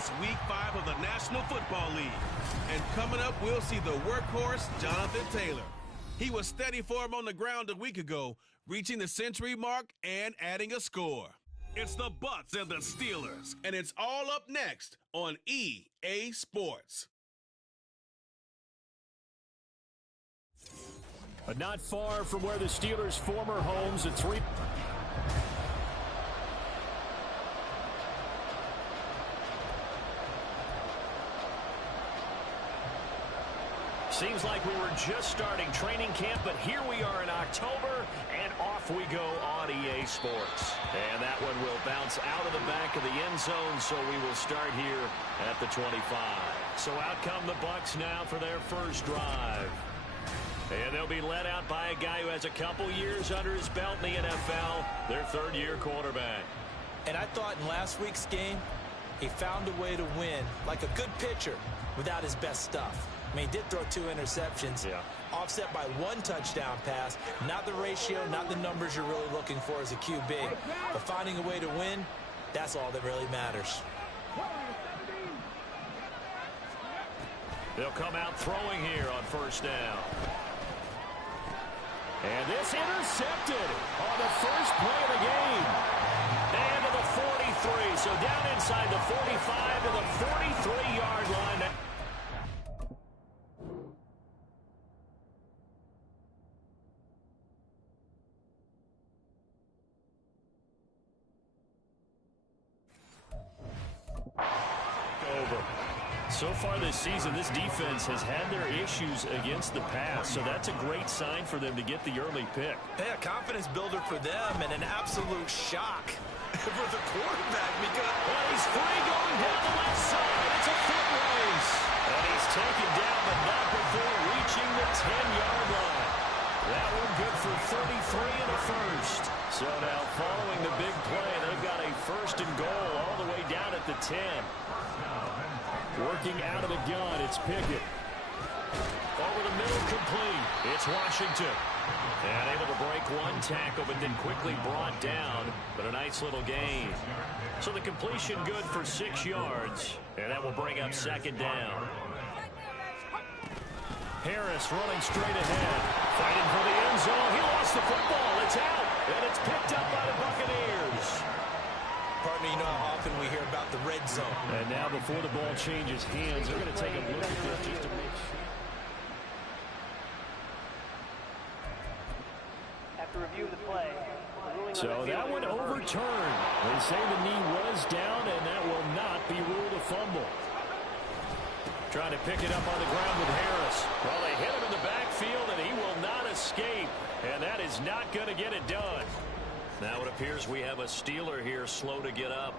It's Week 5 of the National Football League. And coming up, we'll see the workhorse, Jonathan Taylor. He was steady for him on the ground a week ago, reaching the century mark and adding a score. It's the Bucs and the Steelers, and it's all up next on EA Sports. Not far from where the Steelers' former homes at 3. Seems like we were just starting training camp, but here we are in October, and off we go on EA Sports. And that one will bounce out of the back of the end zone, so we will start here at the 25. So out come the Bucs now for their first drive. And they'll be led out by a guy who has a couple years under his belt in the NFL, their third-year quarterback. And I thought in last week's game, he found a way to win, like a good pitcher, without his best stuff. I mean, he did throw 2 interceptions, offset by 1 touchdown pass. Not the ratio, not the numbers you're really looking for as a QB. But finding a way to win, that's all that really matters. They'll come out throwing here on first down. And this intercepted on the first play of the game. And to the 43. So down inside the 45 to the 43-yard line. So far this season, this defense has had their issues against the pass, so that's a great sign for them to get the early pick. Yeah, confidence builder for them and an absolute shock for the quarterback because he's free going down the left side. It's a foot race. And he's taken down, but not before reaching the 10-yard line. That one good for 33 in the first. So now following the big play, they've got a first and goal all the way down at the 10. Working out of the gun, it's Pickett. Over the middle, complete. It's Washington. And able to break 1 tackle, but then quickly brought down. But a nice little gain. So the completion good for 6 yards. And that will bring up second down. Harris running straight ahead. Fighting for the end zone. He lost the football. It's out. And it's picked up by the Buccaneers. Pardon me, you know how often we hear about the red zone. And now before the ball changes hands, they're going to take a look at this just to make sure. After review of the play, so that one overturned. They say the knee was down, and that will not be ruled a fumble. Trying to pick it up on the ground with Harris. Well, they hit him in the backfield, and he will not escape. And that is not going to get it done. Now it appears we have a Steeler here slow to get up.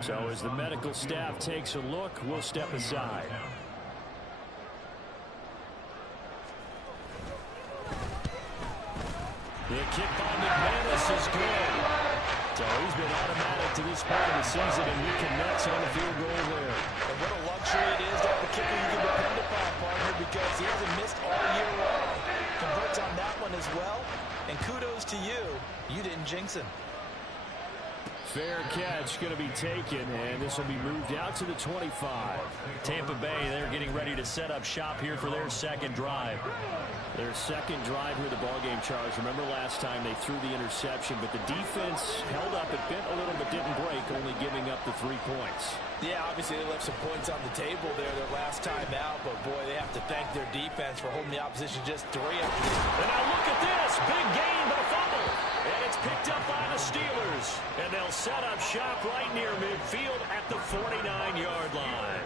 So as the medical staff takes a look, we'll step aside. The kick by McManus is good. So he's been automatic to this part of the season, and he connects on the field goal there. And what a luxury it is to have a kicker you can depend upon, partner, because he hasn't missed all year long. Converts on that one as well. And kudos to you. You didn't jinx him. Fair catch going to be taken, and this will be moved out to the 25. Tampa Bay, they're getting ready to set up shop here for their second drive. Their second drive here, the ballgame, Charles. Remember last time they threw the interception, but the defense held up. It bent a little but didn't break, only giving up the 3 points. Yeah, obviously they left some points on the table there their last time out, but boy, they have to thank their defense for holding the opposition just 3 after this. And now look at this. Big gain, but a fumble. And it's picked up by the Steelers. And they'll set up shop right near midfield at the 49-yard line.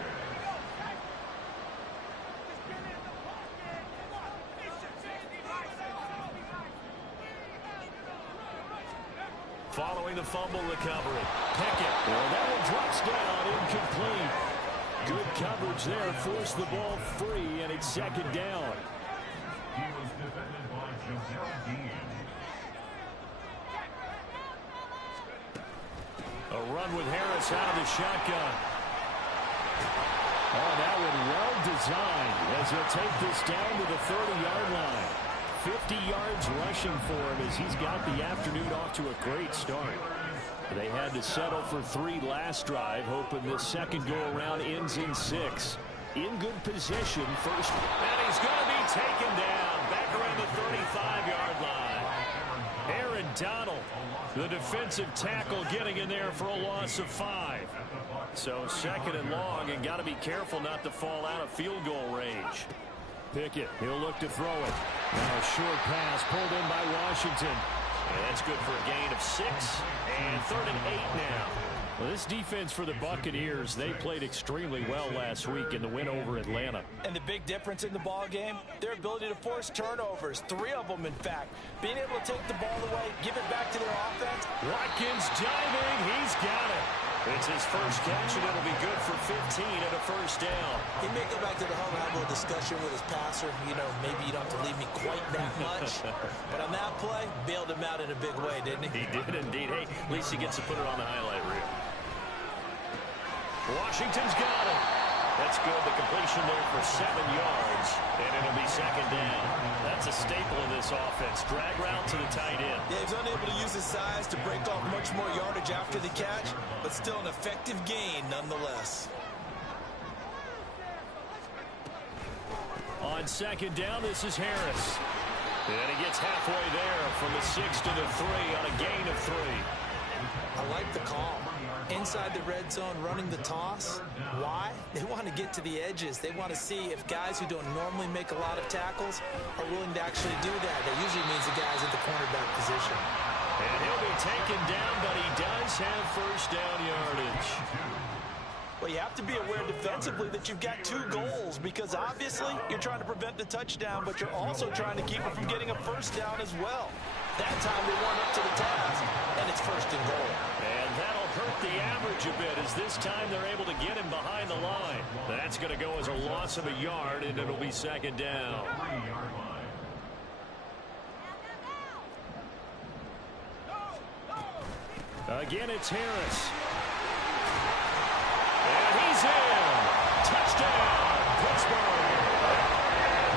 Following the fumble recovery. Pickett. Well, that one drops down, incomplete. Good coverage there. Forced the ball free, and it's second down. He was defended by Giselle Dean. A run with Harris out of the shotgun. Oh, that one well designed as he'll take this down to the 30-yard line. 50 yards rushing for him as he's got the afternoon off to a great start. They had to settle for 3 last drive, hoping this second go-around ends in 6. In good position, first. And he's going to be taken down back around the 35-yard line. Aaron Donald, the defensive tackle, getting in there for a loss of 5. So second and long, and got to be careful not to fall out of field goal range. Pickett, he'll look to throw it. Now a short pass pulled in by Washington. And that's good for a gain of 6. And 3rd and 8 now. Well, this defense for the Buccaneers, they played extremely well last week in the win over Atlanta. And the big difference in the ball game, their ability to force turnovers, 3 of them in fact. Being able to take the ball away, give it back to their offense. Watkins diving, he's got it. It's his first catch, and it'll be good for 15 and a first down. He may go back to the huddle and have a little discussion with his passer. You know, maybe you don't have to leave me quite that much. But on that play, bailed him out in a big way, didn't he? He did indeed. Hey, at least he gets to put it on the highlight reel. Washington's got it. That's good. The completion there for 7 yards, and it'll be second down. That's a staple of this offense. Drag route to the tight end. Yeah, he's unable to use his size to break off much more yardage after the catch, but still an effective gain nonetheless. On second down, this is Harris. And he gets halfway there from the 6 to the 3 on a gain of 3. I like the call. Inside the red zone, running the toss. Why? They want to get to the edges. They want to see if guys who don't normally make a lot of tackles are willing to actually do that. That usually means the guys at the cornerback position. And he'll be taken down, but he does have first down yardage. Well, you have to be aware defensively that you've got 2 goals because obviously you're trying to prevent the touchdown, but you're also trying to keep it from getting a first down as well. That time they weren't up to the task, and it's first and goal. And that'll hurt the average a bit as this time they're able to get him behind the line. That's going to go as a loss of a yard, and it'll be second down. Again, it's Harris. And he's in. Touchdown, Pittsburgh.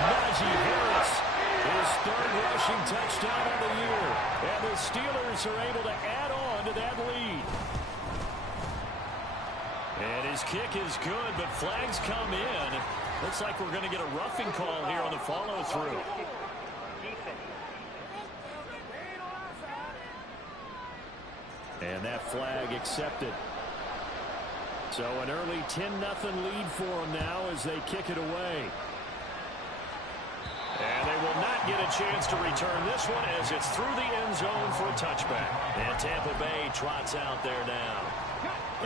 Najee Harris, his 3rd rushing touchdown of the year. And the Steelers are able to add on to that lead. And his kick is good, but flags come in. Looks like we're going to get a roughing call here on the follow-through. And that flag accepted. So an early 10-0 lead for them now as they kick it away. And they will not get a chance to return this one as it's through the end zone for a touchback. And Tampa Bay trots out there now.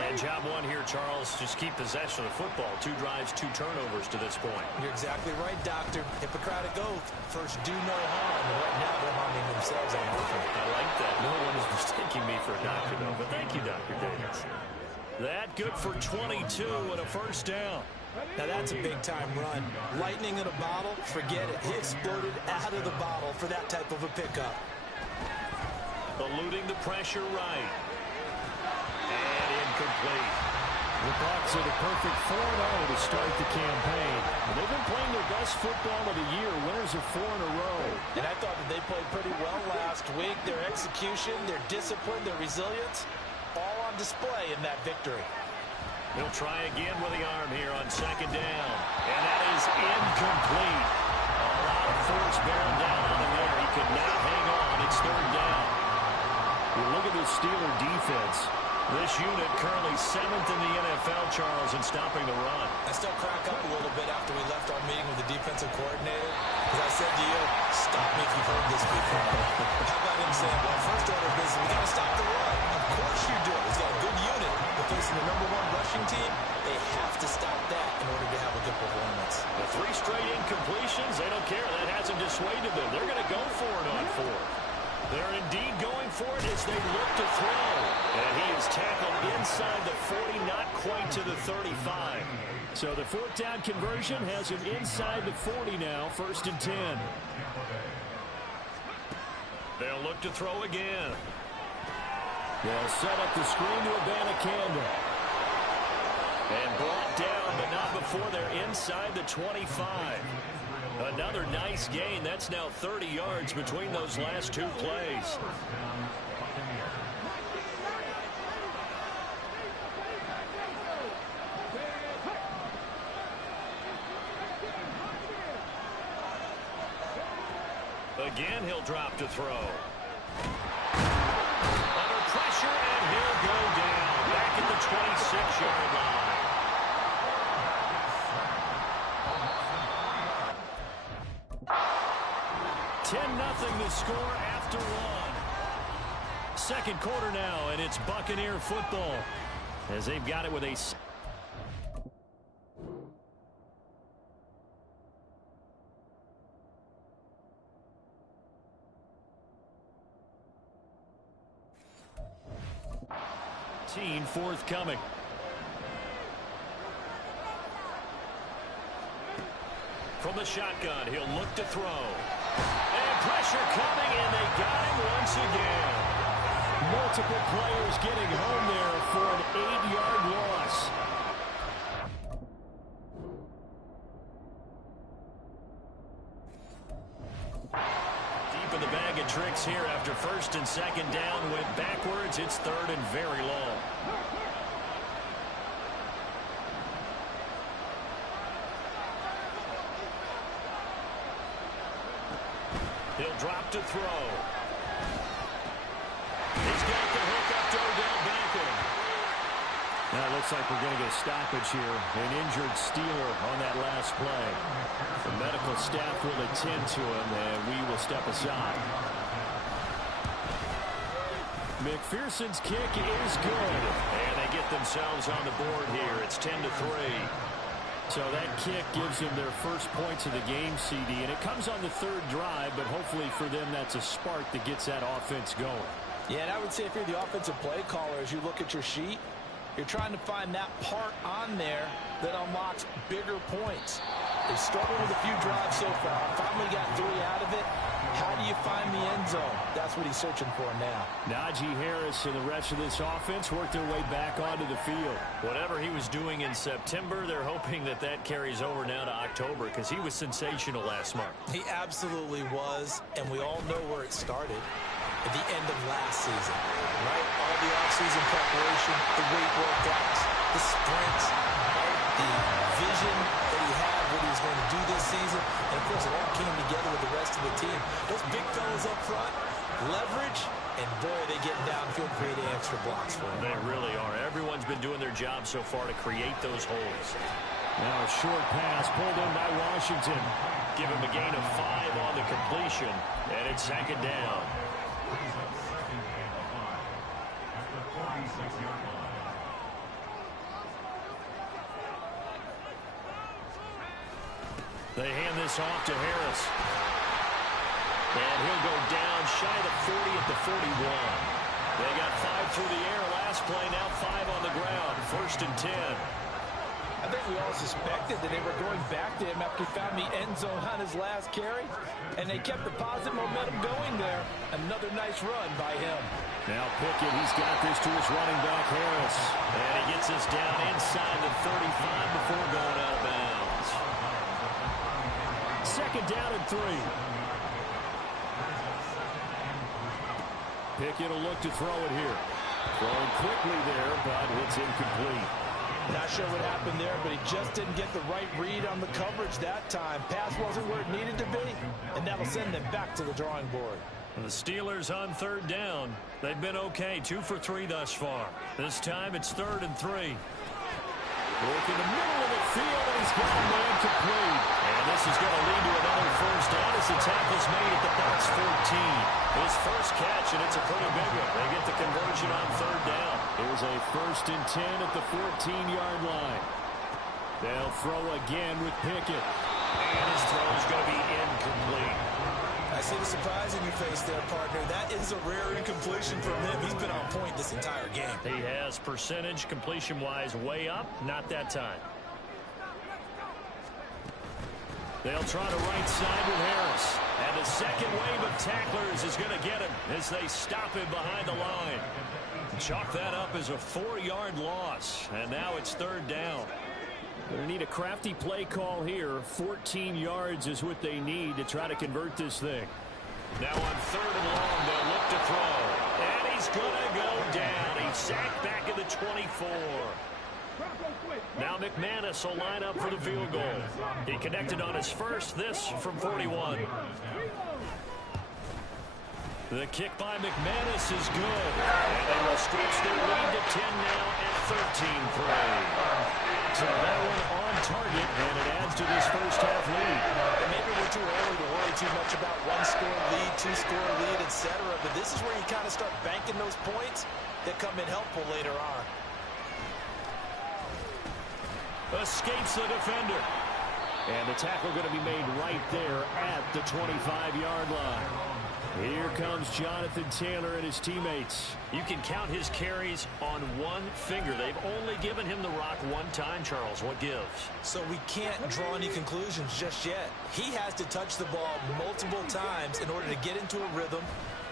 And job one here, Charles, just keep possession of the football. 2 drives, 2 turnovers to this point. You're exactly right, Doctor. Hippocratic oath. First, do no harm. And right now, they're harming themselves on nothing. I like that. No one is mistaking me for a doctor, though. But thank you, Dr. Davis. That good for 22 and a first down. Now that's a big-time run. Lightning in a bottle, forget it. He exploded out of the bottle for that type of a pickup. Eluding the pressure right. And incomplete. The Bucs are the perfect 4-0 to start the campaign. They've been playing their best football of the year, winners of 4 in a row. And I thought that they played pretty well last week. Their execution, their discipline, their resilience, all on display in that victory. He'll try again with the arm here on second down. And that is incomplete. A lot of force bearing down on him there. He could not hang on. It's 3rd down. Well, look at this Steeler defense. This unit currently 7th in the NFL, Charles, in stopping the run. I still crack up a little bit after we left our meeting with the defensive coordinator. Because I said to you, stop me if you've heard this before. How about him saying, well, first order of business, we got to stop the run. Of course you do. He's got a good unit. But facing the #1 rushing team, they have to stop that in order to have a good performance. The 3 straight incompletions, they don't care. That hasn't dissuaded them. They're going to go for it on 4. They're indeed going for it as they look to throw. And he is tackled inside the 40, not quite to the 35. So the 4th down conversion has him inside the 40 now, 1st and 10. They'll look to throw again. They'll set up the screen to Abanikanda. And brought down, but not before they're inside the 25. Another nice gain. That's now 30 yards between those last 2 plays. again. He'll drop to throw. Under pressure, and he'll go down. Back at the 26-yard line. 10-0 the score after one. Second quarter now, and it's Buccaneer football as they've got it with a... forthcoming. From the shotgun, he'll look to throw. And pressure coming, and they got him once again. Multiple players getting home there for an 8-yard loss. Deep in the bag of tricks here after first and second down. Went backwards. It's third and very long. He'll drop to throw. He's got the hook up to Odell Beckham. Now it looks like we're going to get a stoppage here. An injured Steeler on that last play. The medical staff will attend to him, and we will step aside. McPherson's kick is good. And they get themselves on the board here. It's 10-3. So that kick gives them their first points of the game, CD, and it comes on the third drive, but hopefully for them that's a spark that gets that offense going. Yeah, and I would say if you're the offensive play caller, as you look at your sheet, you're trying to find that part on there that unlocks bigger points. They struggled with a few drives so far. Finally got 3 out of it. How do you find the end zone? That's what he's searching for now. Najee Harris and the rest of this offense worked their way back onto the field. Whatever he was doing in September, they're hoping that that carries over now to October because he was sensational last month. He absolutely was, and we all know where it started. At the end of last season, right? All the offseason preparation, the weight workouts, the sprints, the vision that he had, what he was going to do this season. And, of course, it all came together with the rest of the team. Those big fellas up front, leverage, and, boy, they get downfield creating extra blocks for them. They really are. Everyone's been doing their job so far to create those holes. Now a short pass pulled in by Washington. Give him a gain of 5 on the completion, and it's second down. They hand this off to Harris. And he'll go down shy of the 40 at the 41. They got 5 through the air last play, now 5 on the ground. First and 10. I think we all suspected that they were going back to him after he found the end zone on his last carry. And they kept the positive momentum going there. Another nice run by him. Now Pickett, he's got this to his running back, Harris. And he gets us down inside the 35 before going out of bounds. Second down and 3. Pickett will look to throw it here. Throwing quickly there, but it's incomplete. Not sure what happened there, but he just didn't get the right read on the coverage that time. Pass wasn't where it needed to be, and that'll send them back to the drawing board. The Steelers on third down. They've been okay, 2 for 3 thus far. This time it's 3rd and 3. Work in the middle of the field, and he's got a man complete. And this is going to lead to another first down as the tackle's made at the Bucs 14. His first catch, and it's a pretty big one. They get the conversion on third down. Here's a 1st and 10 at the 14-yard line. They'll throw again with Pickett. And his throw is going to be incomplete. I see the surprise in your face there, partner. That is a rare incompletion from him. He's been on point this entire game. He has percentage completion-wise way up. Not that time. They'll try to right side with Harris. And the second wave of tacklers is going to get him as they stop him behind the line. Chalk that up as a 4-yard loss. And now it's 3rd down. They need a crafty play call here. 14 yards is what they need to try to convert this thing. Now on 3rd and long, they'll look to throw. And he's going to go down. He's sacked back at the 24. Now McManus will line up for the field goal. He connected on his first, this from 41. The kick by McManus is good. And they will stretch their lead to 10 now at 13-3. So that one on target, and it adds to this first half lead. And maybe we're too early to worry too much about one-score lead, two-score lead, etc. But this is where you kind of start banking those points that come in helpful later on. Escapes the defender. And the tackle going to be made right there at the 25-yard line. Here comes Jonathan Taylor and his teammates. You can count his carries on one finger. They've only given him the rock one time, Charles. What gives? So we can't draw any conclusions just yet. He has to touch the ball multiple times in order to get into a rhythm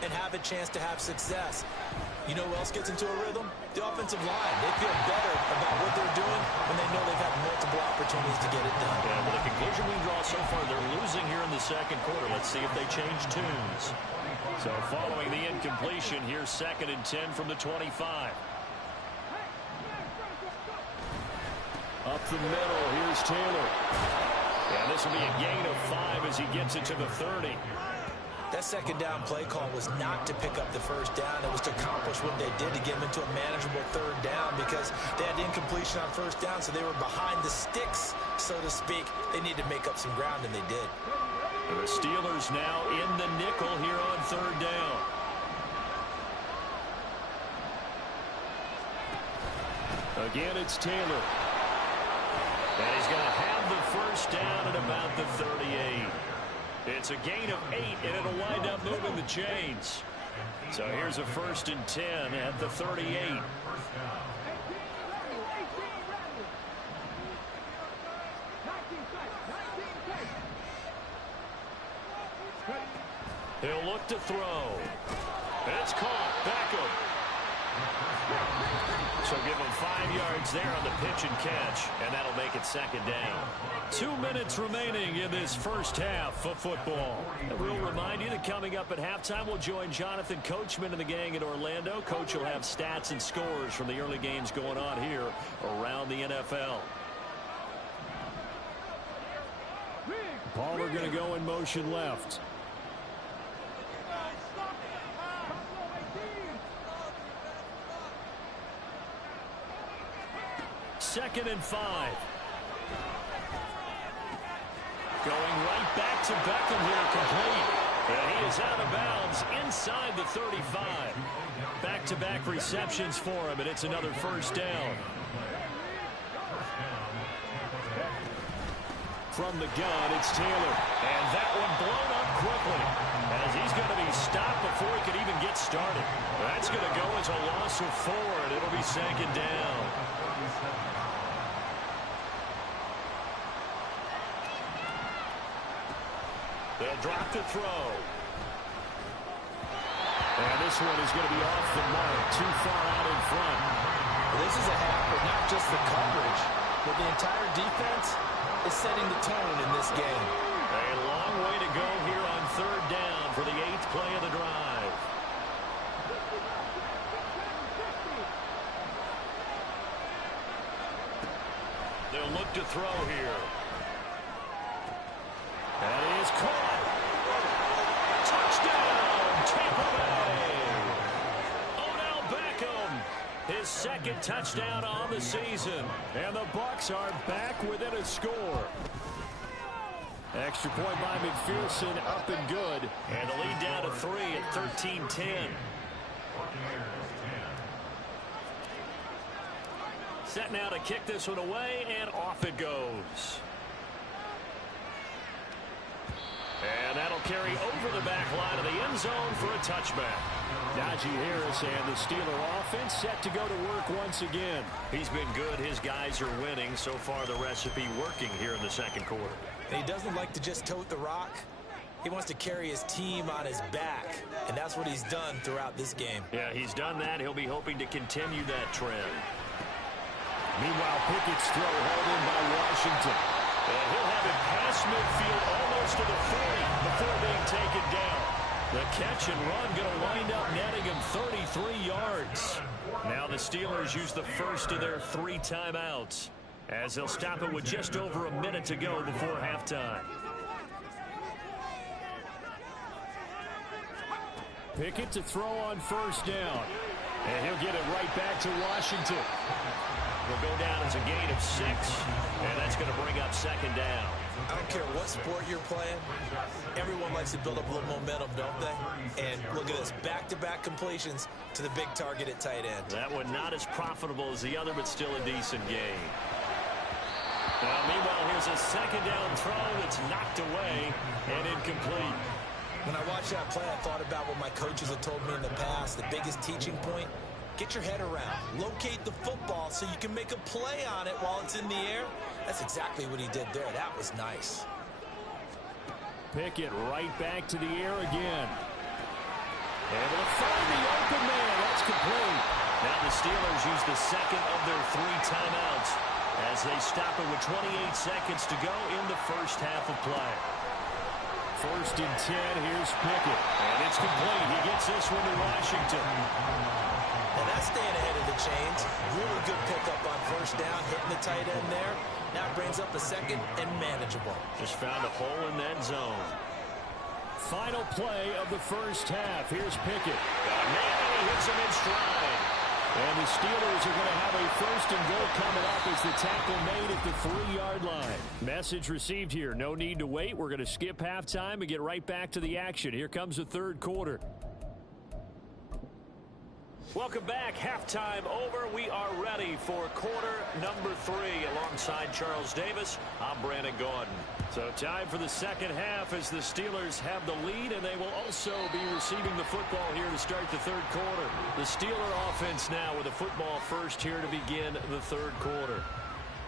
and have a chance to have success. You know who else gets into a rhythm? The offensive line. They feel better about what they're doing when they know they've had multiple opportunities to get it done. Yeah, well, the conclusion we draw so far, they're losing here in the second quarter. Let's see if they change tunes. So following the incompletion, here's 2nd and 10 from the 25. Up the middle, here's Taylor. And this will be a gain of 5 as he gets it to the 30. That second down play call was not to pick up the first down. It was to accomplish what they did to get them into a manageable third down because they had incompletion on first down, so they were behind the sticks, so to speak. They needed to make up some ground, and they did. The Steelers now in the nickel here on third down. Again, it's Taylor. And he's going to have the first down at about the 38. It's a gain of 8, and it'll wind up moving the chains. So here's a 1st and 10 at the 38. He'll look to throw. It's caught. Beckham. So give him 5 yards there on the pitch and catch, and that'll make it 2nd down. 2 minutes remaining in this first half of football. And we'll remind you that coming up at halftime, we'll join Jonathan Coachman and the gang in Orlando. Coach will have stats and scores from the early games going on here around the NFL. Palmer going to go in motion left. Second and 5. Going right back to Beckham here, complete. And he is out of bounds inside the 35. Back-to-back receptions for him, and it's another first down. From the gun, it's Taylor. And that one blown up quickly, as he's going to be stopped before he can even get started. That's going to go as a loss of 4, and it'll be 2nd down. They'll drop the throw. And this one is going to be off the mark, too far out in front. Well, this is a half, but not just the coverage, but the entire defense is setting the tone in this game. A long way to go here on third down for the 8th play of the drive. They'll look to throw here. That is caught. Touchdown, Tampa Bay. Odell Beckham, his 2nd touchdown on the season. And the Bucs are back within a score. Extra point by McPherson, up and good. And the lead down to 3 at 13-10. Set now to kick this one away, and off it goes. And that'll carry over the back line of the end zone for a touchback. Najee Harris and the Steeler offense set to go to work once again. He's been good. His guys are winning. So far, the recipe working here in the second quarter. And he doesn't like to just tote the rock. He wants to carry his team on his back, and that's what he's done throughout this game. Yeah, he's done that. He'll be hoping to continue that trend. Meanwhile, Pickett's throw held in by Washington. And he'll have it past midfield almost to the 40 before being taken down. The catch and run going to wind up netting him 33 yards. Now the Steelers use the first of their 3 timeouts, as they'll stop it with just over a minute to go before halftime. Pickett to throw on first down. And he'll get it right back to Washington. Will go down as a gain of 6, and that's going to bring up second down. I don't care what sport you're playing. Everyone likes to build up a little momentum, don't they? And look at this, back-to-back completions to the big target at tight end. That one not as profitable as the other, but still a decent gain. Meanwhile, here's a second down throw that's knocked away and incomplete. When I watched that play, I thought about what my coaches had told me in the past. The biggest teaching point, get your head around. Locate the football so you can make a play on it while it's in the air. That's exactly what he did there. That was nice. Pickett right back to the air again. Able to find the open man. That's complete. Now the Steelers use the second of their 3 timeouts as they stop it with 28 seconds to go in the first half of play. First and 10, here's Pickett. And it's complete. He gets this one to Washington. And that's staying ahead of the chains. Really good pickup on first down, hitting the tight end there. Now brings up a second and manageable. Just found a hole in that zone. Final play of the first half. Here's Pickett. Got a man, and he hits him in stride. And the Steelers are going to have a first and goal coming up as the tackle made at the 3-yard line. Message received here. No need to wait. We're going to skip halftime and get right back to the action. Here comes the third quarter. Welcome back. Halftime over. We are ready for quarter number 3. Alongside Charles Davis, I'm Brandon Gordon. So time for the second half as the Steelers have the lead, and they will also be receiving the football here to start the third quarter. The Steeler offense now with the football first here to begin the third quarter.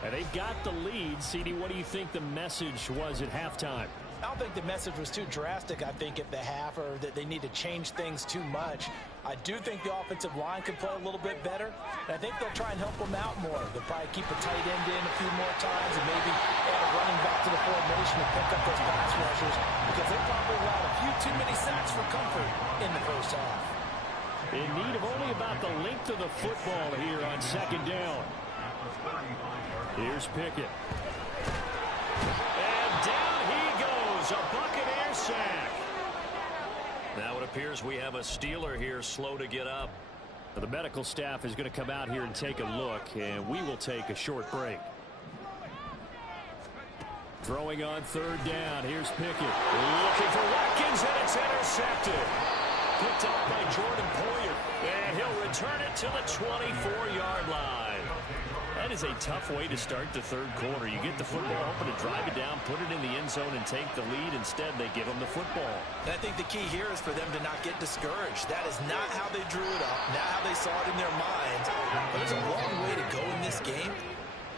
And they've got the lead. CD, what do you think the message was at halftime? I don't think the message was too drastic, I think, at the half, or that they need to change things too much. I do think the offensive line could play a little bit better, and I think they'll try and help them out more. They'll probably keep a tight end in a few more times and maybe add a running back to the formation to pick up those pass rushers, because they probably allowed a few too many sacks for comfort in the first half. In need of only about the length of the football here on second down. Here's Pickett. And down he goes, a Buccaneer sack. Now it appears we have a Steeler here slow to get up. The medical staff is going to come out here and take a look, and we will take a short break. Throwing on third down, here's Pickett. Looking for Watkins, and it's intercepted. Picked up by Jordan Poyer, and he'll return it to the 24-yard line. That is a tough way to start the third quarter. You get the football open to drive it down, put it in the end zone, and take the lead. Instead, they give them the football. And I think the key here is for them to not get discouraged. That is not how they drew it up, not how they saw it in their minds. But there's a long way to go in this game.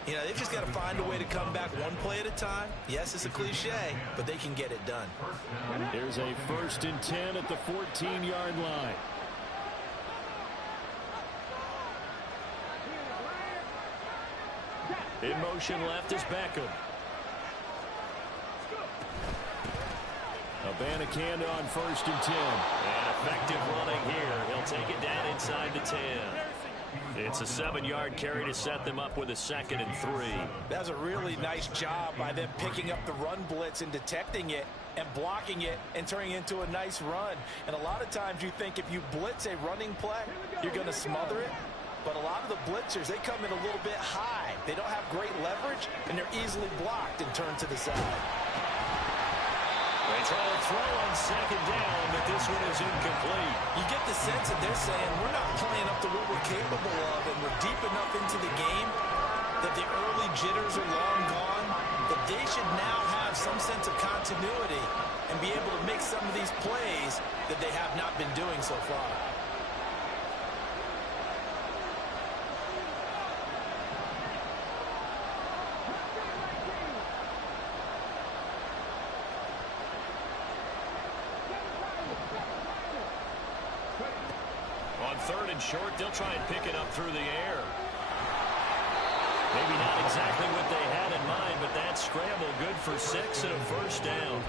You know, they've just got to find a way to come back one play at a time. Yes, it's a cliche, but they can get it done. Here's a first and 10 at the 14-yard line. In motion left is Beckham. Abanikanda on first and 10. And effective running here. He'll take it down inside the 10. It's a 7-yard carry to set them up with a second and 3. That was a really nice job by them picking up the run blitz and detecting it and blocking it and turning it into a nice run. And a lot of times you think if you blitz a running play, you're going to smother it. But a lot of the blitzers, they come in a little bit high. They don't have great leverage, and they're easily blocked and turned to the side. They try to throw on second down, but this one is incomplete. You get the sense that they're saying we're not playing up to what we're capable of, and we're deep enough into the game that the early jitters are long gone, that they should now have some sense of continuity and be able to make some of these plays that they have not been doing so far. Third and short, they'll try and pick it up through the air. Maybe not exactly what they had in mind, but that scramble good for 6 and a first down.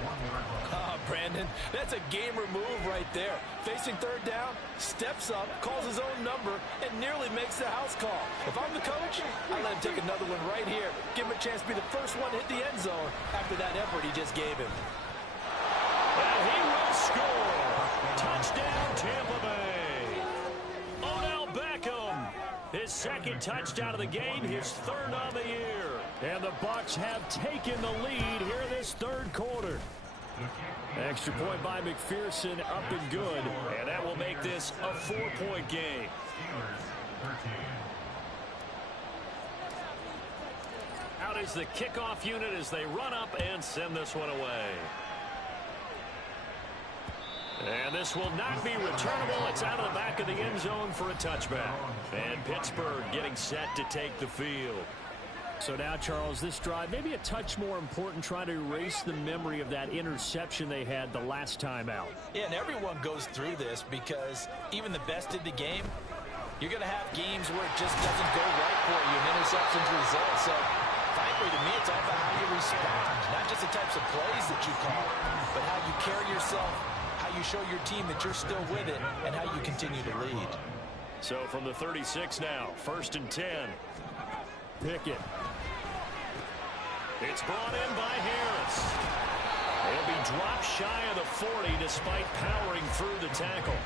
Brandon, that's a gamer move right there. Facing third down, steps up, calls his own number, and nearly makes the house call. If I'm the coach, I let him take another one right here. Give him a chance to be the first one to hit the end zone after that effort he just gave him. And he will score. Touchdown, Tampa Bay. Odell Beckham, his second touchdown of the game, his third on the year. And the Bucs have taken the lead here in this third quarter. Extra point by McPherson, up and good. And that will make this a 4-point game. Out is the kickoff unit as they run up and send this one away. And this will not be returnable. It's out of the back of the end zone for a touchback. And Pittsburgh getting set to take the field. So now, Charles, this drive maybe a touch more important, trying to erase the memory of that interception they had the last time out. Yeah, and everyone goes through this because even the best in the game, you're going to have games where it just doesn't go right for you and interceptions result. So, frankly, to me, it's all about how you respond. Not just the types of plays that you call, but how you carry yourself, how you show your team that you're still with it, and how you continue to lead. So from the 36 now, 1st and 10. Pickett. It's brought in by Harris. He'll be dropped shy of the 40 despite powering through the tackle.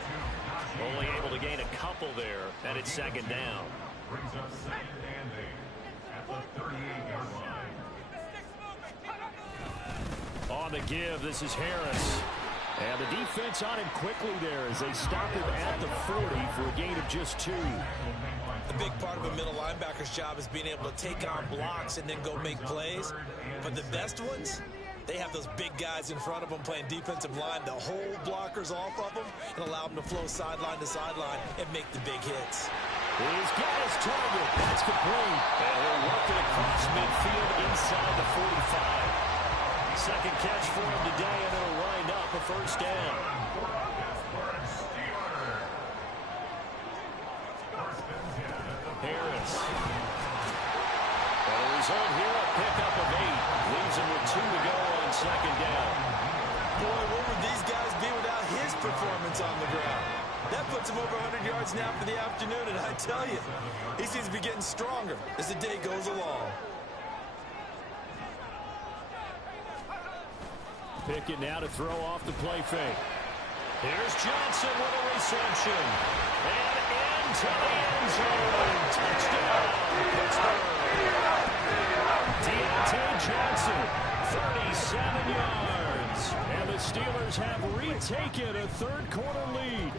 Only able to gain a couple there, and it's 2nd down. Brings up 2nd and 8 at the 38-yard line. On the give, this is Harris. And the defense on him quickly there as they stop him at the 40 for a gain of just 2. The big part of a middle linebacker's job is being able to take on blocks and then go make plays. But the best ones, they have those big guys in front of them playing defensive line to hold blockers off of them and allow them to flow sideline to sideline and make the big hits. He's got his target. That's complete. And he'll work it across midfield inside the 45. Second catch for him today, and it'll wind up a 1st down. Harris. And the result here, a pickup of 8. Leaves him with 2 to go on 2nd down. Boy, what would these guys be without his performance on the ground? That puts him over 100 yards now for the afternoon, and I tell you, he seems to be getting stronger as the day goes along. Pickett now to throw off the play fake. Here's Johnson with a reception. And into the end zone. Touchdown, Pittsburgh. Deontay Johnson, 37 yards. And the Steelers have retaken a third quarter lead.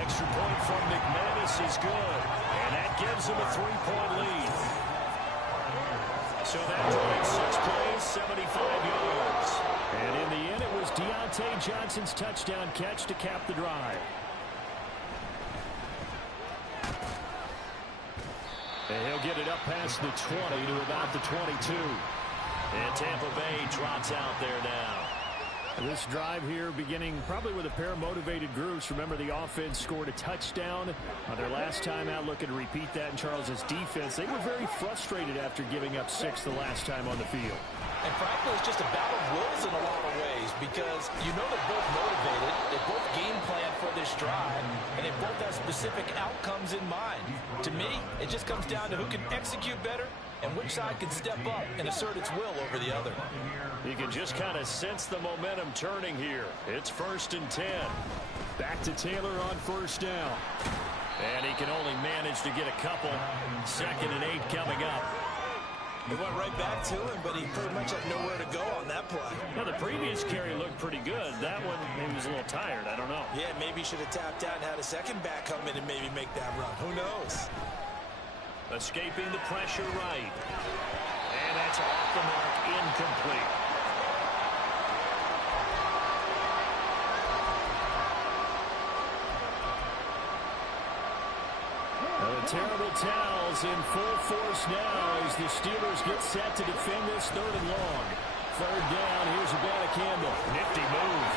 Extra point from McManus is good. And that gives them a 3-point lead. So that drive, 6 plays, 75 yards. And in the end, it was Deontay Johnson's touchdown catch to cap the drive. And he'll get it up past the 20 to about the 22. And Tampa Bay trots out there now. This drive here beginning probably with a pair of motivated groups. Remember, the offense scored a touchdown on their last time out. Looking to repeat that in Charles's defense. They were very frustrated after giving up 6 the last time on the field. And frankly, it's just a battle of wills in a lot of ways because you know they're both motivated, they both game plan for this drive, and they both have specific outcomes in mind. To me, it just comes down to who can execute better and which side can step up and assert its will over the other. You can just kind of sense the momentum turning here. It's 1st and 10. Back to Taylor on 1st down. And he can only manage to get a couple. 2nd and 8 coming up. It went right back to him, but he pretty much had nowhere to go on that play. Well, the previous carry looked pretty good. That one, maybe was a little tired. I don't know. Yeah, maybe he should have tapped out and had a second back come in and maybe make that run. Who knows? Escaping the pressure right. And that's off the mark, incomplete. The terrible towels in full force now as the Steelers get set to defend this 3rd and long. 3rd down, here's Abanikanda. Nifty move.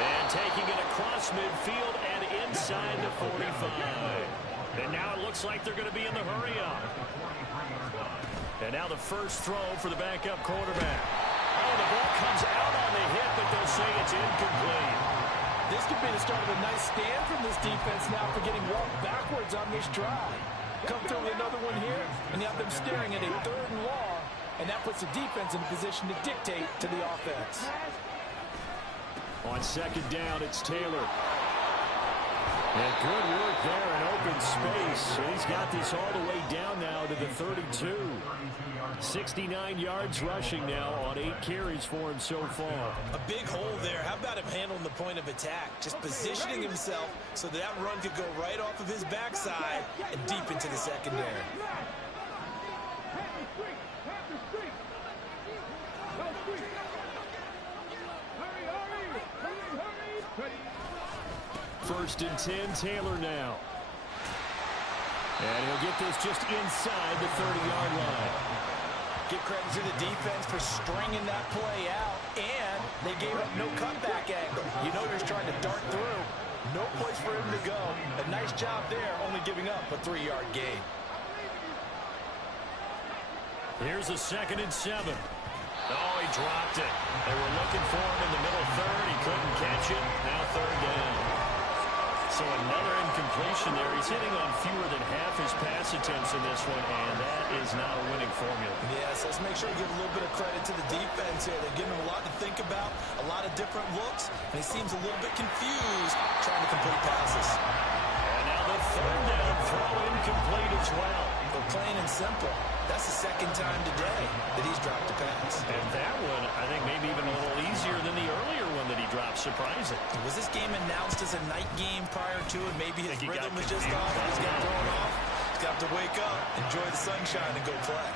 And taking it across midfield and inside the 45. And now it looks like they're going to be in the hurry up. And now the first throw for the backup quarterback. Oh, the ball comes out on the hit, but they'll say it's incomplete. This could be the start of a nice stand from this defense now for getting walked backwards on this drive. Come through with another one here, and you have them staring at a 3rd and long, and that puts the defense in a position to dictate to the offense. On second down, it's Taylor. And good work there in open space. He's got this all the way down now to the 32. 69 yards rushing now on 8 carries for him so far. A big hole there. How about him handling the point of attack? Just positioning himself so that run could go right off of his backside and deep into the secondary. First and 10, Taylor now. And he'll get this just inside the 30-yard line. Give credit to the defense for stringing that play out, and they gave up no cutback angle. You know you're trying to dart through. No place for him to go. A nice job there, only giving up a 3-yard gain. Here's a 2nd and 7. Oh, he dropped it. They were looking for him in the middle third. He couldn't catch it. Now 3rd down. So another incompletion there. He's hitting on fewer than half his pass attempts in this one, and that is not a winning formula. Yes, let's make sure we give a little bit of credit to the defense here. They're giving him a lot to think about, a lot of different looks, and he seems a little bit confused trying to complete passes. And now the 3rd down throw incomplete as well. But plain and simple, that's the 2nd time today that he's dropped a pass. And that one, I think, maybe even a little easier than the earlier one that he dropped. Surprising. Was this game announced as a night game prior to it? Maybe his rhythm was just confused off. by He's got that. thrown off. He's got to wake up, enjoy the sunshine, and go play.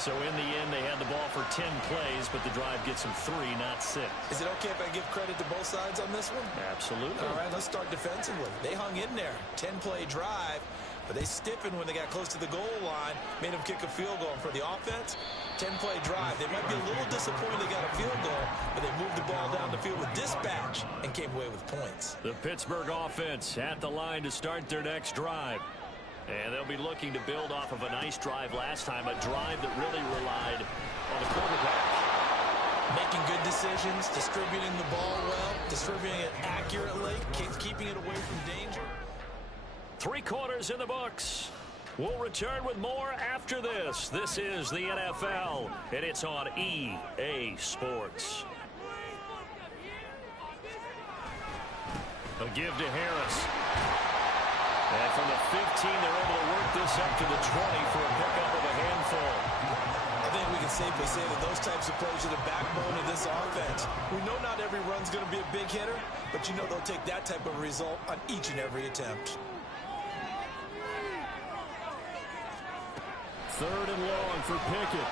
So in the end, they had the ball for 10 plays, but the drive gets them 3, not 6. Is it okay if I give credit to both sides on this one? Absolutely. All right, let's start defensively. They hung in there. 10-play drive. But they stiffened when they got close to the goal line, made them kick a field goal. And for the offense, 10-play drive. They might be a little disappointed they got a field goal, but they moved the ball down the field with dispatch and came away with points. The Pittsburgh offense at the line to start their next drive. And they'll be looking to build off of a nice drive last time, a drive that really relied on the quarterback. Making good decisions, distributing the ball well, distributing it accurately, keeping it away from danger. 3 quarters in the books. We'll return with more after this. This is the NFL, and it's on EA Sports. A give to Harris. And from the 15, they're able to work this up to the 20 for a pickup of a handful. I think we can safely say that those types of plays are the backbone of this offense. We know not every run's going to be a big hitter, but you know they'll take that type of result on each and every attempt. 3rd and long for Pickett.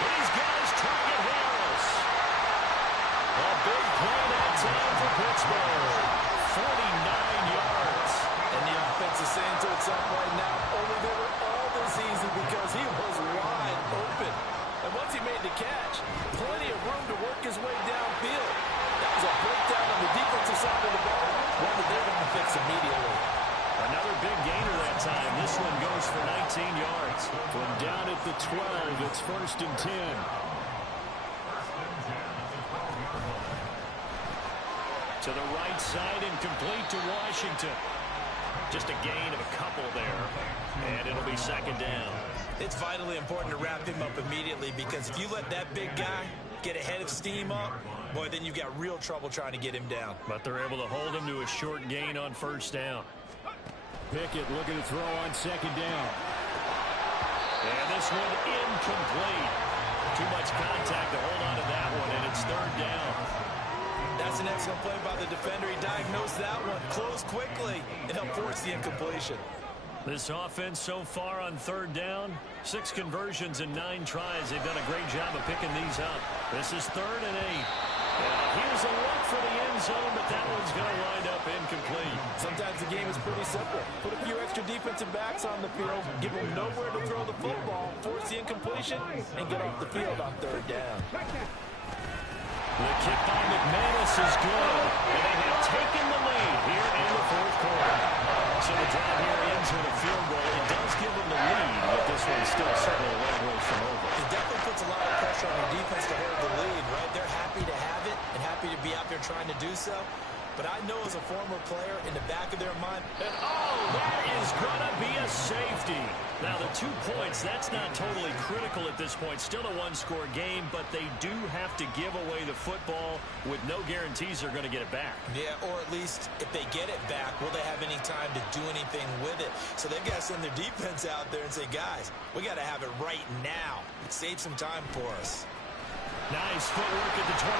He's got his target, Harris. A big play that time for Pittsburgh. 49 yards. And the offense is saying to itself right now, only they were all this easy because he was wide open. And once he made the catch, plenty of room to work his way downfield. That was a breakdown on the defensive side of the ball, one that they're going to fix immediately. Another big gainer that time. This one goes for 19 yards. From down at the 12, it's 1st and 10. To the right side and complete to Washington. Just a gain of a couple there. And it'll be 2nd down. It's vitally important to wrap him up immediately because if you let that big guy get a head of steam up, boy, then you've got real trouble trying to get him down. But they're able to hold him to a short gain on 1st down. Pickett looking to throw on 2nd down. And this one incomplete. Too much contact to hold on to that one, and it's 3rd down. That's an excellent play by the defender. He diagnosed that one, closed quickly, and helped force the incompletion. This offense so far on 3rd down, 6 conversions and 9 tries. They've done a great job of picking these up. This is 3rd and 8. Here's a look for the end zone, but that one's going to wind up incomplete. Sometimes the game is pretty simple. Put a few extra defensive backs on the field, give them nowhere to throw the football, force the incompletion, and get off the field on 3rd down. The kick by McManus is good, and they have taken the lead here in the 4th quarter. So the drive here ends with a field goal. It does give them the lead, but this one's still certainly a long way from over. It definitely puts a lot of pressure on your defense to hold the lead, right? They're happy to have it and happy to be out there trying to do so. But I know as a former player, in the back of their mind, And oh, that is going to be a safety. Now, the 2 points, that's not totally critical at this point. Still a one-score game, but they do have to give away the football with no guarantees they're going to get it back. Yeah, or at least if they get it back, will they have any time to do anything with it? So they've got to send their defense out there and say, guys, we got to have it right now. Save some time for us. Nice footwork at the 25.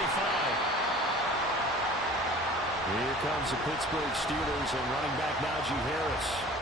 Here comes the Pittsburgh Steelers and running back Najee Harris.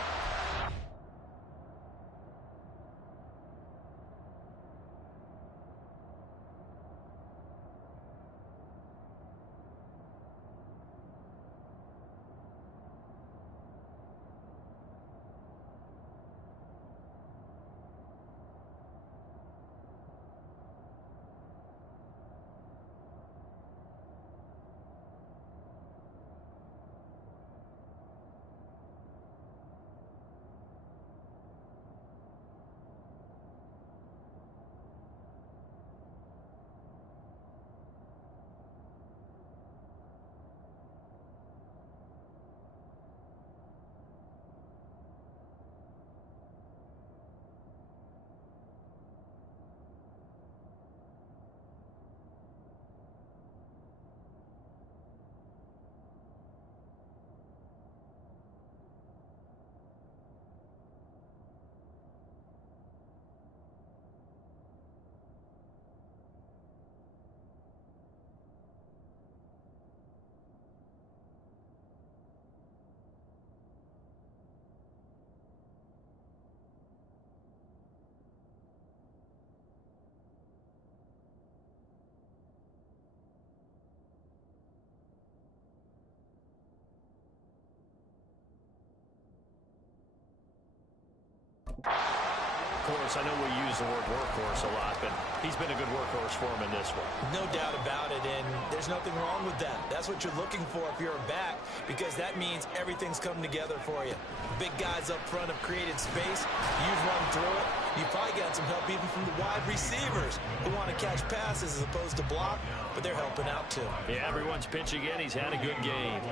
Of course, I know we use the word workhorse a lot, but he's been a good workhorse for him in this one. No doubt about it, and there's nothing wrong with that. That's what you're looking for if you're a back, because that means everything's coming together for you. Big guys up front have created space. You've run through it. You've probably got some help even from the wide receivers who want to catch passes as opposed to block, but they're helping out too. Yeah, everyone's pitching in. He's had a good game.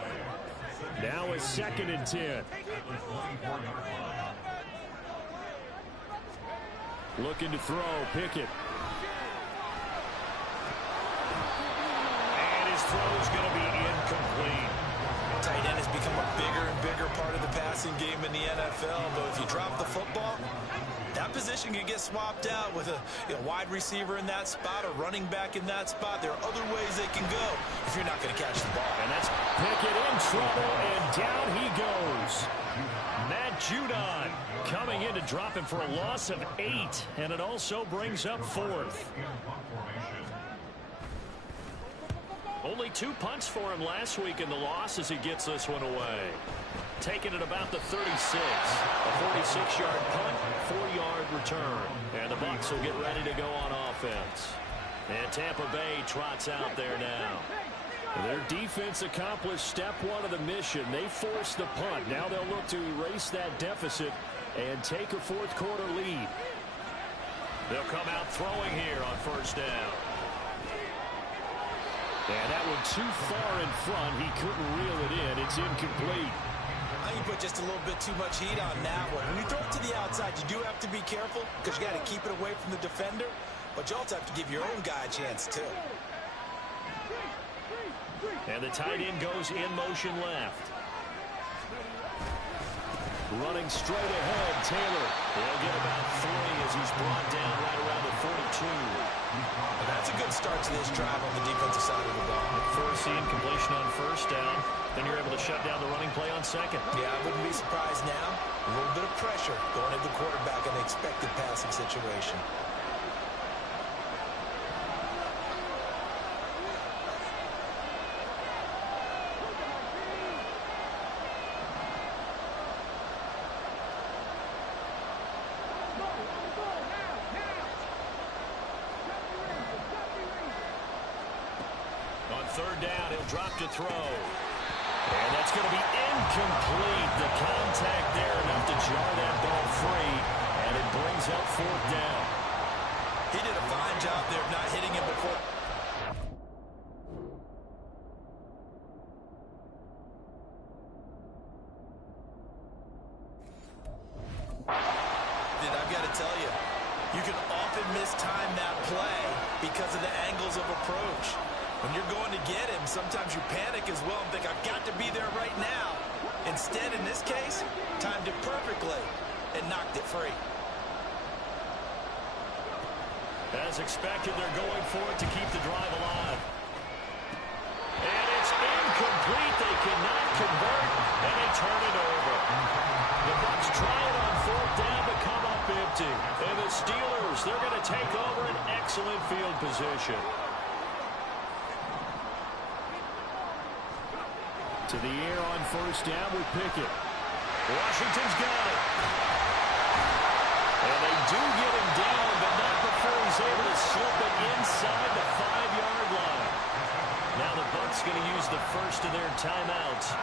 Now it's 2nd and 10. Looking to throw, Pickett. And his throw's going to be incomplete. Tight end has become a bigger and bigger part of the passing game in the NFL, but if you drop the football, that position can get swapped out with a wide receiver in that spot, a running back in that spot. There are other ways they can go if you're not going to catch the ball. And that's Pickett in trouble, and down he goes. Matt Judon coming in to drop him for a loss of 8, and it also brings up 4th. Only 2 punts for him last week in the loss as he gets this one away. Taking it about the 36. A 46-yard punt, 4-yard return. And the Bucs will get ready to go on offense. And Tampa Bay trots out there now. Their defense accomplished step 1 of the mission. They forced the punt. Now they'll look to erase that deficit and take a 4th quarter lead. They'll come out throwing here on 1st down. And that one too far in front. He couldn't reel it in. It's incomplete. I think you put just a little bit too much heat on that one. When you throw it to the outside, you do have to be careful because you got to keep it away from the defender, but you also have to give your own guy a chance too. And the tight end goes in motion left. Running straight ahead, Taylor. He'll get about 3 as he's brought down right around the 42. And that's a good start to this drive on the defensive side of the ball. First completion on 1st down. Then you're able to shut down the running play on 2nd. Yeah, I wouldn't be surprised now. A little bit of pressure going into the quarterback in an expected passing situation. On 3rd down, he'll drop to throw. And that's going to be incomplete. The contact there enough to jar that ball free. And it brings up 4th down. He did a fine job there of not hitting him before. I I've got to tell you, you can often mistime that play because of the angles of approach. When you're going to get him, sometimes you panic as well and think, I've got to be there right now. Instead, in this case, timed it perfectly and knocked it free. As expected, they're going for it to keep the drive alive. And it's incomplete. They cannot convert, and they turn it over. The Bucs try it on fourth down to come up empty. And the Steelers, they're going to take over an excellent field position. To the air on first down with Pickett. Washington's got it. And they do get him down, but not before he's able to slip it inside the 5-yard line. Now the Bucs going to use the first of their timeouts.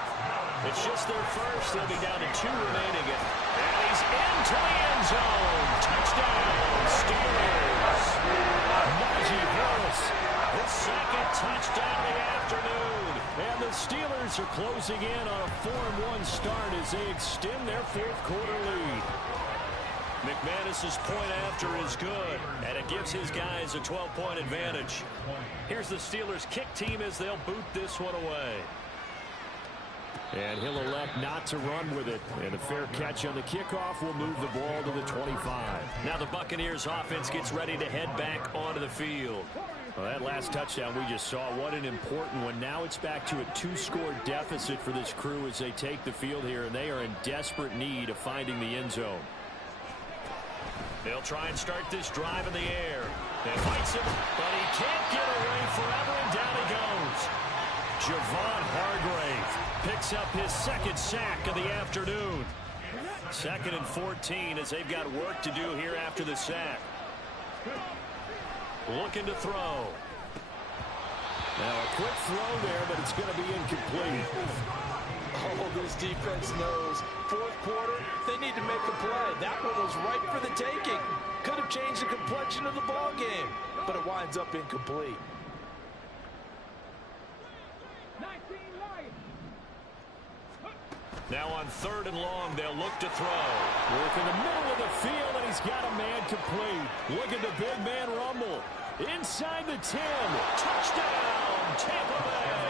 It's just their first. They'll be down to 2 remaining. And he's into the end zone. Touchdown, Steelers. Najee Harris, his second touchdown of the afternoon. And the Steelers are closing in on a 4-1 start as they extend their fourth-quarter lead. McManus's point after is good, and it gives his guys a 12-point advantage. Here's the Steelers' kick team as they'll boot this one away. And he'll elect not to run with it. And a fair catch on the kickoff will move the ball to the 25. Now the Buccaneers offense gets ready to head back onto the field. Well, that last touchdown we just saw, what an important one. Now it's back to a 2-score deficit for this crew as they take the field here, and they are in desperate need of finding the end zone. They'll try and start this drive in the air. It fights him, but he can't get away forever, and down he goes. Javon Hargrave picks up his second sack of the afternoon. 2nd and 14 as they've got work to do here after the sack. Looking to throw. Now a quick throw there, but it's going to be incomplete. Oh, this defense knows. Fourth quarter, they need to make a play. That one was right for the taking. Could have changed the complexion of the ball game, but it winds up incomplete. Now on 3rd and long, they'll look to throw. Work in the middle of the field, and he's got a man complete. Look at the big man rumble. Inside the 10. Touchdown, Tampa Bay.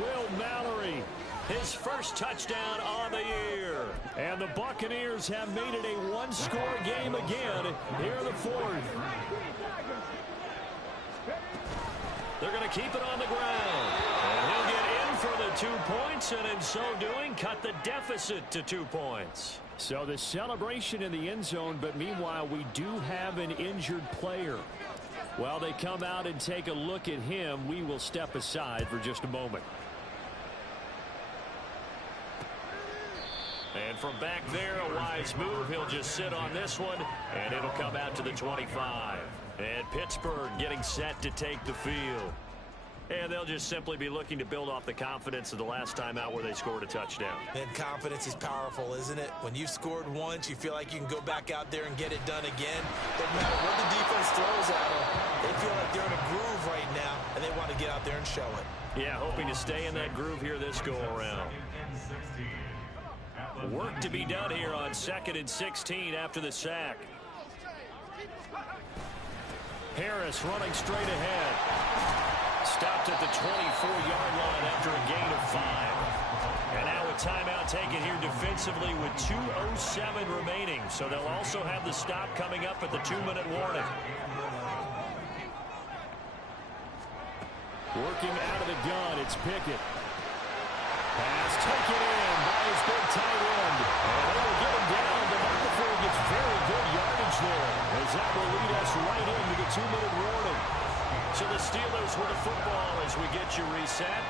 Will Mallory, his first touchdown on the year. And the Buccaneers have made it a 1-score game again here in the 4th. They're going to keep it on the ground. And he'll get in for the 2 points, and in so doing, cut the deficit to 2 points. So the celebration in the end zone, but meanwhile, we do have an injured player. While they come out and take a look at him, we will step aside for just a moment. And from back there, a wise move. He'll just sit on this one, and it'll come out to the 25. And Pittsburgh getting set to take the field. And they'll just simply be looking to build off the confidence of the last time out where they scored a touchdown. And confidence is powerful, isn't it? When you've scored once, you feel like you can go back out there and get it done again. Doesn't matter what the defense throws at them. They feel like they're in a groove right now, and they want to get out there and show it. Yeah, hoping to stay in that groove here this go-around. Work to be done here on 2nd and 16 after the sack. Harris running straight ahead. Stopped at the 24-yard line after a gain of 5. And now a timeout taken here defensively with 2:07 remaining. So they'll also have the stop coming up at the 2-minute warning. Working out of the gun, it's Pickett. Pass taken in by his big tight end. And they will get him down, but not before he gets very good yardage there, as that will lead us right into the 2-minute warning. So the Steelers with the football as we get you reset.